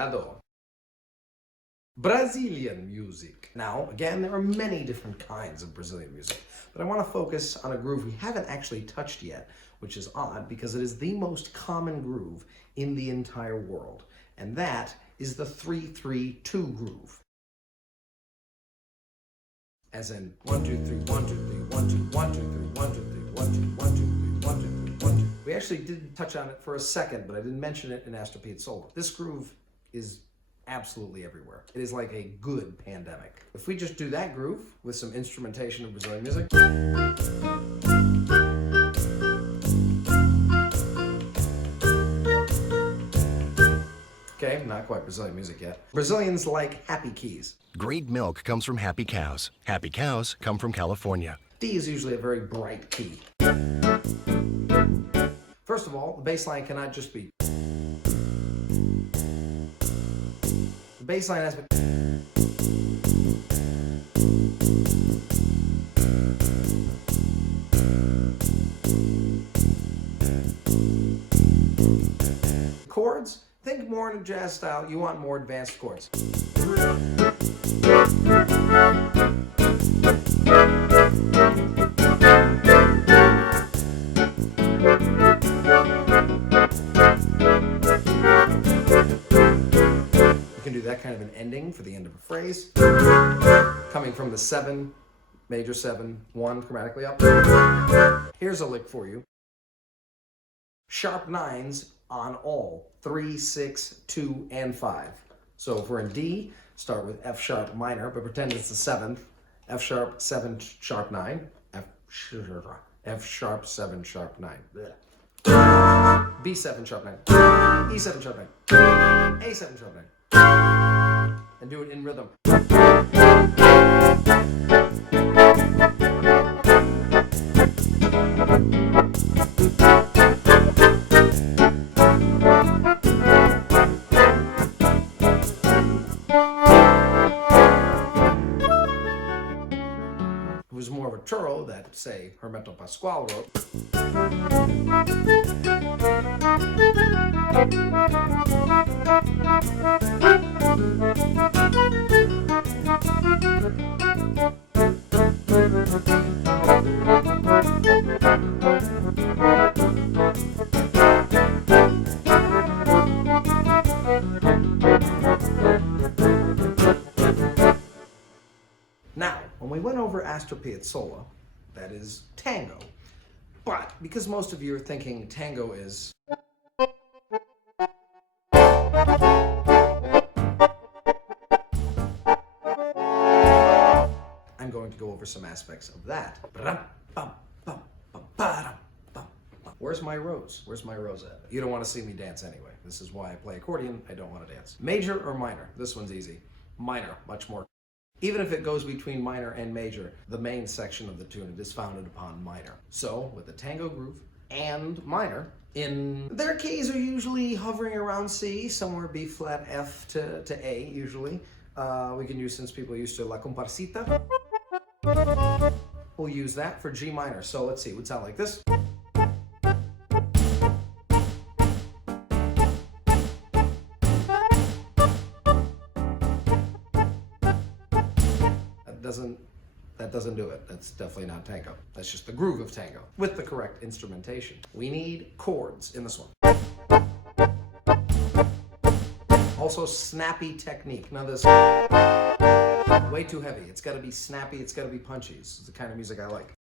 Obrigado. Brazilian music. Now, again, there are many different kinds of Brazilian music, but I want to focus on a groove we haven't actually touched yet, which is odd because it is the most common groove in the entire world, and that is the 3-3-2 groove. As in 1 2 3 1 2 3 1 2 1 2 3 1 2 3 1 2 1 2 3 1 2 3 1 2. We actually did touch on it for a second, but I didn't mention it in CPez solo. This groove is absolutely everywhere. It is like a good pandemic. If we just do that groove with some instrumentation of Brazilian music. Okay, not quite Brazilian music yet. Brazilians like happy keys. Great milk comes from happy cows. Happy cows come from California. D is usually a very bright key. First of all, the bass line cannot just be. The bass line has to be. Chords, think more in a jazz style. You want more advanced chords. That kind of an ending for the end of a phrase. Coming from the 7, major 7, 1 chromatically up. Here's a lick for you. Sharp 9s on all 3, 6, 2, and 5. So if we're in D, start with F sharp minor, but pretend it's the 7th. F sharp 7 sharp 9. F sharp 7 sharp 9. B7 sharp 9. E7 sharp 9. A7 sharp 9. And do it in rhythm. It was more of a churro that, say, Hermeto Pascual wrote. Now, when we went over CPez solo, that is tango. But because most of you are thinking tango is I'm going to go over some aspects of that. Where's my rose? Where's my rose at? You don't want to see me dance anyway. This is why I play accordion. I don't want to dance. Major or minor? This one's easy. Minor, much more. Even if it goes between minor and major, the main section of the tune is founded upon minor. So, with the tango groove and minor, their keys are usually hovering around C, somewhere B flat F to A, usually. We can use, since people are used to La Comparsita, we'll use that for G minor. So let's see, it would sound like this. That doesn't do it. That's definitely not tango. That's just the groove of tango with the correct instrumentation. We need chords in this one. Also, snappy technique. Now this, way too heavy. It's got to be snappy. It's got to be punchy. This is the kind of music I like.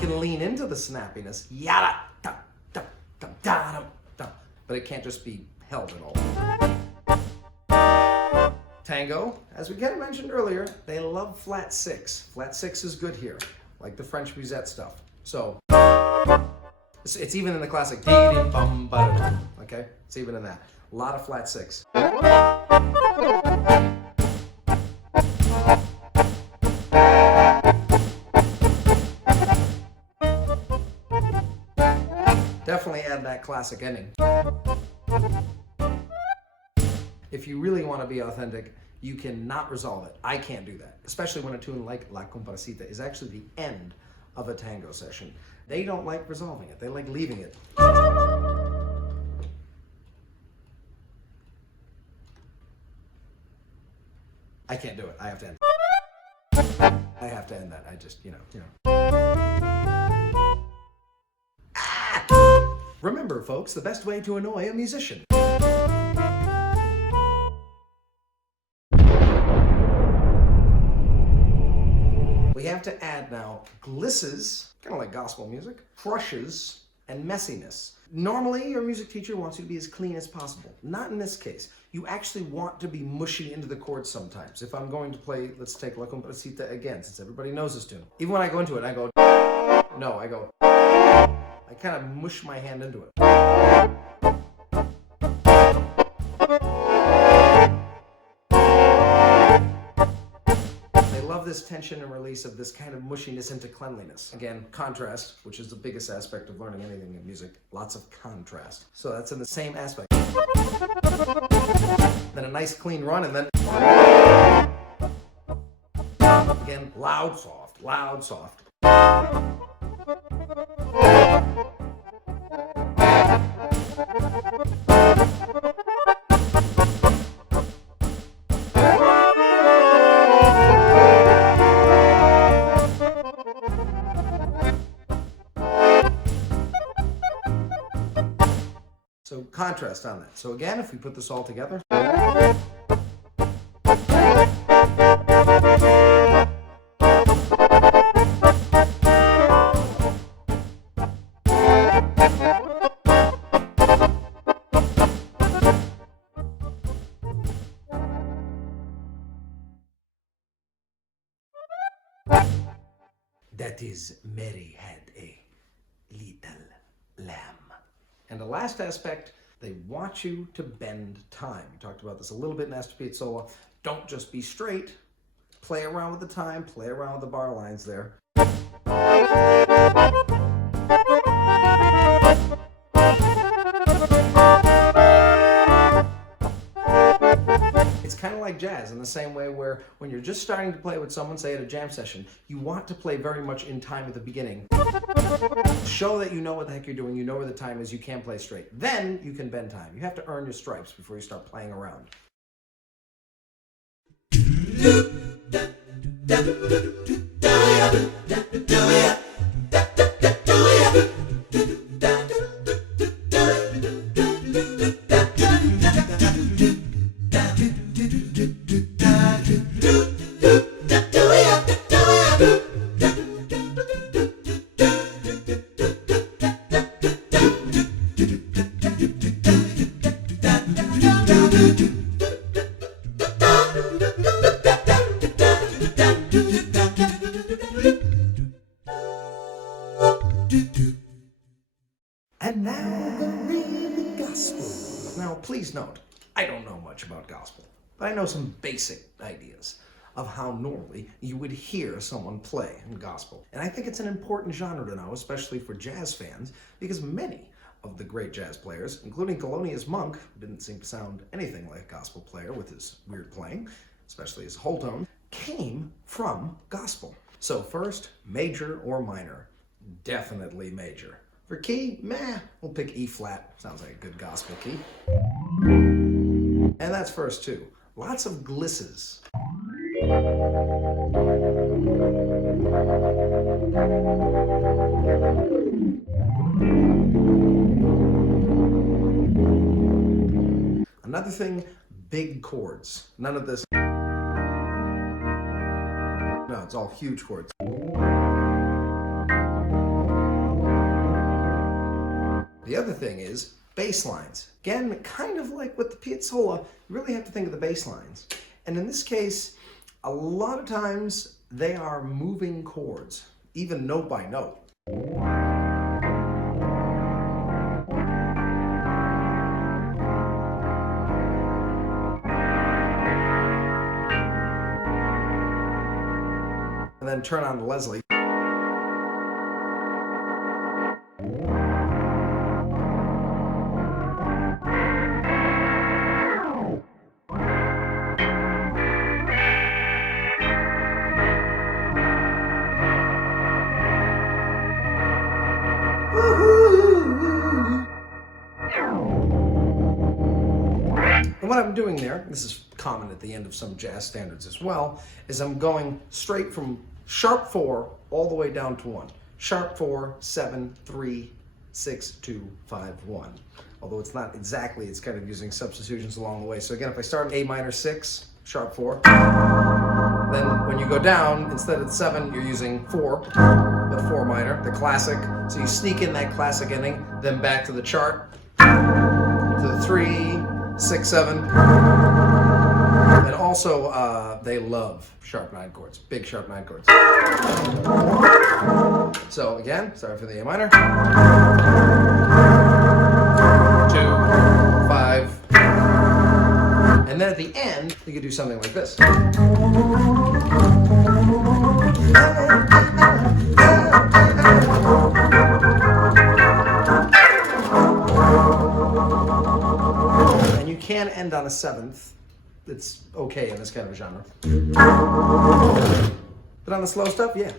You can lean into the snappiness. Yada, da, da, da, da, da, da, but it can't just be held at all. Tango, as we kind of mentioned earlier, they love flat 6. Flat 6 is good here, like the French musette stuff. So, it's even in the classic. Okay, it's even in that. A lot of flat 6. Definitely add that classic ending. If you really want to be authentic, you cannot resolve it. I can't do that, especially when a tune like La Comparsita is actually the end of a tango session. They don't like resolving it. They like leaving it. I can't do it. I have to end. I have to end that. I just, you know. Ah! Remember, folks, the best way to annoy a musician. We have to add now glisses, kind of like gospel music, crushes, and messiness. Normally, your music teacher wants you to be as clean as possible. Not in this case. You actually want to be mushy into the chords sometimes. If I'm going to play, let's take La Comprecita again, since everybody knows this tune. Even when I go into it, I go, no, I go, I kind of mush my hand into it. This tension and release of this kind of mushiness into cleanliness. Again, contrast, which is the biggest aspect of learning anything in music. Lots of contrast. So that's in the same aspect. Then a nice clean run, and then again, loud, soft, loud, soft. So contrast on that. So again, if we put this all together. That is, Mary had a little lamb. And the last aspect, they want you to bend time. We talked about this a little bit in CPez solo. Don't just be straight. Play around with the time, play around with the bar lines there. It's kind of like jazz in the same way where when you're just starting to play with someone, say at a jam session, you want to play very much in time at the beginning. Show that you know what the heck you're doing, you know where the time is, you can play straight. Then you can bend time. You have to earn your stripes before you start playing around. And now the real gospel. Now please note, I don't know much about gospel, but I know some basic ideas of how normally you would hear someone play in gospel. And I think it's an important genre to know, especially for jazz fans, because many of the great jazz players, including Thelonious Monk, who didn't seem to sound anything like a gospel player with his weird playing, especially his whole tone, came from gospel. So first, major or minor? Definitely major. For key, meh, we'll pick E flat. Sounds like a good gospel key. And that's first too. Lots of glisses. Another thing, big chords. None of this. No, it's all huge chords. The other thing is bass lines. Again, kind of like with the piazzolla, you really have to think of the bass lines. And in this case, a lot of times they are moving chords, even note by note. And then turn on Leslie. what I'm doing there, this is common at the end of some jazz standards as well, is I'm going straight from sharp 4 all the way down to 1. Sharp 4, 7, 3, 6, 2, 5, 1. Although it's not exactly, it's kind of using substitutions along the way. So again, if I start A minor 6, sharp 4, then when you go down, instead of 7, you're using 4, but 4 minor, the classic. So you sneak in that classic ending, then back to the chart, to the 3, 6, 7. And also, they love sharp 9 chords, big sharp 9 chords. So again, start for the A minor. 2, 5. And then at the end, you could do something like this. And you can end on a 7th. It's okay in this kind of a genre. But on the slow stuff, yeah.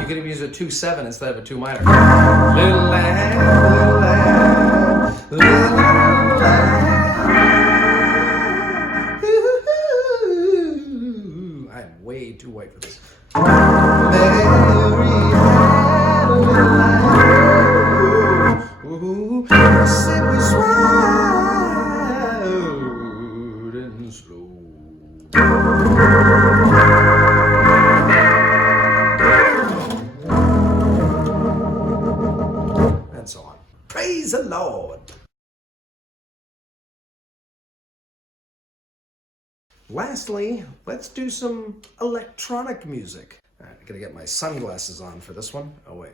You could even use a 2-7 instead of a 2 minor. Little lamb, little lamb, little lamb. I'm way too white for this. Mary had a little lamb. Ooh, it was wild and slow. And so on. Praise the Lord. Lastly, let's do some electronic music. All right, I gotta get my sunglasses on for this one. Oh wait,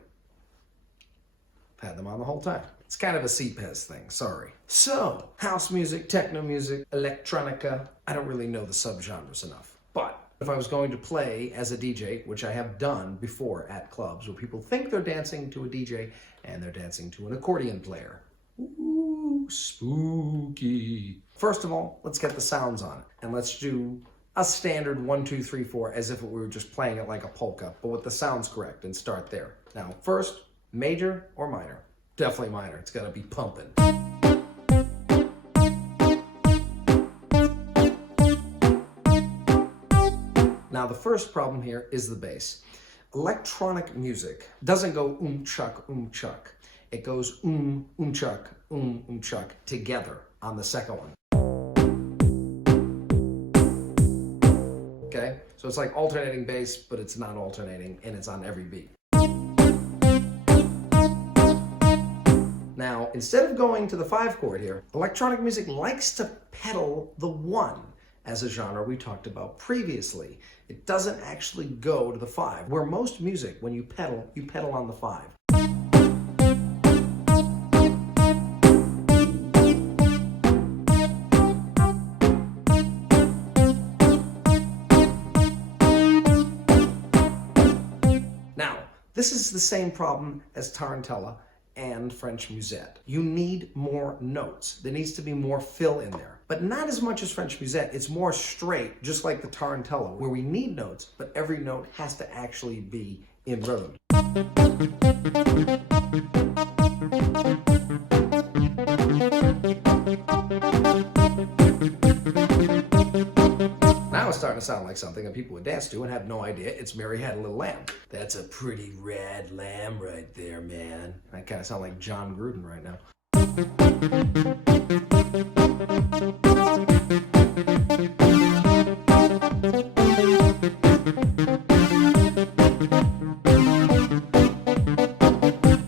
I've had them on the whole time. It's kind of a CPez thing, sorry. So, house music, techno music, electronica. I don't really know the subgenres enough. But if I was going to play as a DJ, which I have done before at clubs, where people think they're dancing to a DJ and they're dancing to an accordion player. Ooh, spooky. First of all, let's get the sounds on it. And let's do a standard 1, 2, 3, 4, as if we were just playing it like a polka, but with the sounds correct, and start there. Now, first, major or minor? Definitely minor. It's gotta be pumping. Now, the first problem here is the bass. Electronic music doesn't go chuck, chuck. It goes chuck, chuck together on the second one. Okay? So it's like alternating bass, but it's not alternating, and it's on every beat. Now, instead of going to the 5 chord here, electronic music likes to pedal the 1 as a genre we talked about previously. It doesn't actually go to the 5, where most music, when you pedal on the 5. Now, this is the same problem as tarantella and French musette. You need more notes. There needs to be more fill in there. But not as much as French musette. It's more straight, just like the tarantella, where we need notes, but every note has to actually be in rhythm. Now it's starting to sound like something that people would dance to and have no idea it's Mary Had a Little Lamb. That's a pretty rad lamb right there, man. I kind of sound like John Gruden right now.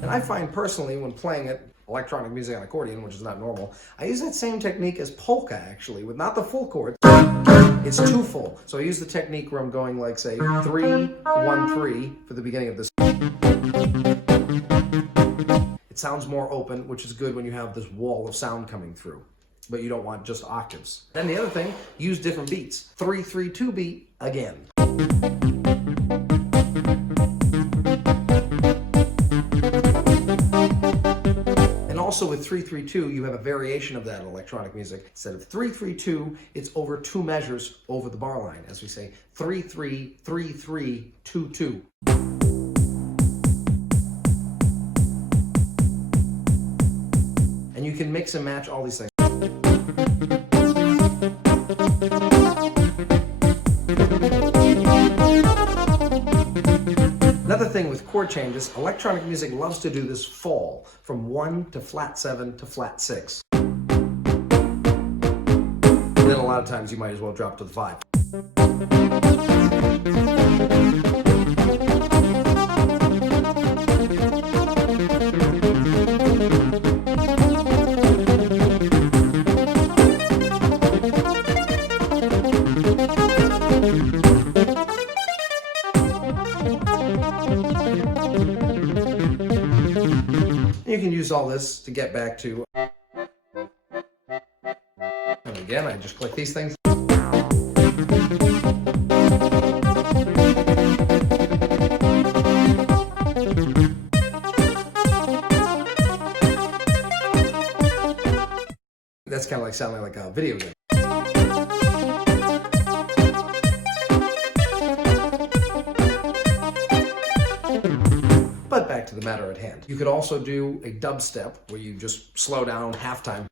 And I find personally, when playing it, electronic music on accordion, which is not normal, I use that same technique as polka, actually, with not the full chord. It's too full. So I use the technique where I'm going like, say, 3, 1, 3 for the beginning of this. It sounds more open, which is good when you have this wall of sound coming through, but you don't want just octaves. Then the other thing, use different beats. 3, 3, 2 beat again. also with 3-3-2, you have a variation of that in electronic music. Instead of 3-3-2, it's over 2 measures over the bar line, as we say 3-3-3-3-2-2. And you can mix and match all these things. Another thing with chord changes, electronic music loves to do this fall from 1 to flat 7 to flat 6. And then a lot of times you might as well drop to the 5. You can use all this to get back to, and again, I just click these things. That's kind of like sounding like a video game. But back to the matter at hand. You could also do a dubstep where you just slow down halftime.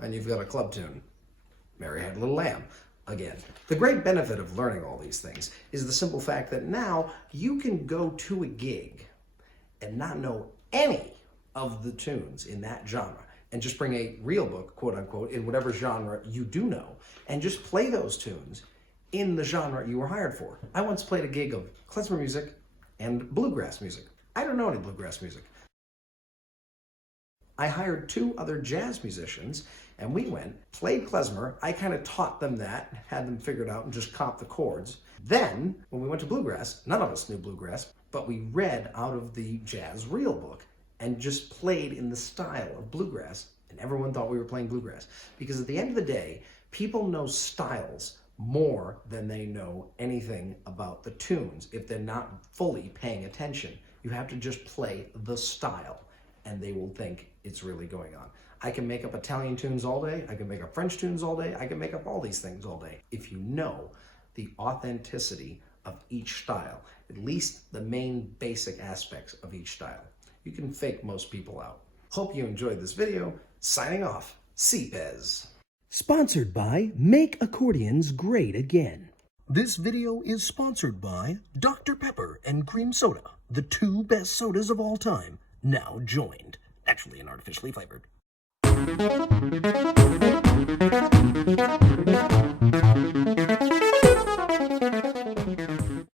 And you've got a club tune. Mary Had a Little Lamb, again. The great benefit of learning all these things is the simple fact that now you can go to a gig and not know any of the tunes in that genre and just bring a real book, quote unquote, in whatever genre you do know and just play those tunes in the genre you were hired for. I once played a gig of klezmer music and bluegrass music. I don't know any bluegrass music. I hired 2 other jazz musicians, and we went, played klezmer. I kind of taught them that, had them figured out, and just copped the chords. Then, when we went to bluegrass, none of us knew bluegrass, but we read out of the jazz reel book and just played in the style of bluegrass, and everyone thought we were playing bluegrass. Because at the end of the day, people know styles more than they know anything about the tunes if they're not fully paying attention. You have to just play the style, and they will think it's really going on. I can make up Italian tunes all day, I can make up French tunes all day, I can make up all these things all day. If you know the authenticity of each style, at least the main basic aspects of each style, you can fake most people out. Hope you enjoyed this video. Signing off, CPez. Sponsored by Make Accordions Great Again. This video is sponsored by Dr. Pepper and Cream Soda, the 2 best sodas of all time, now joined, naturally and artificially flavored.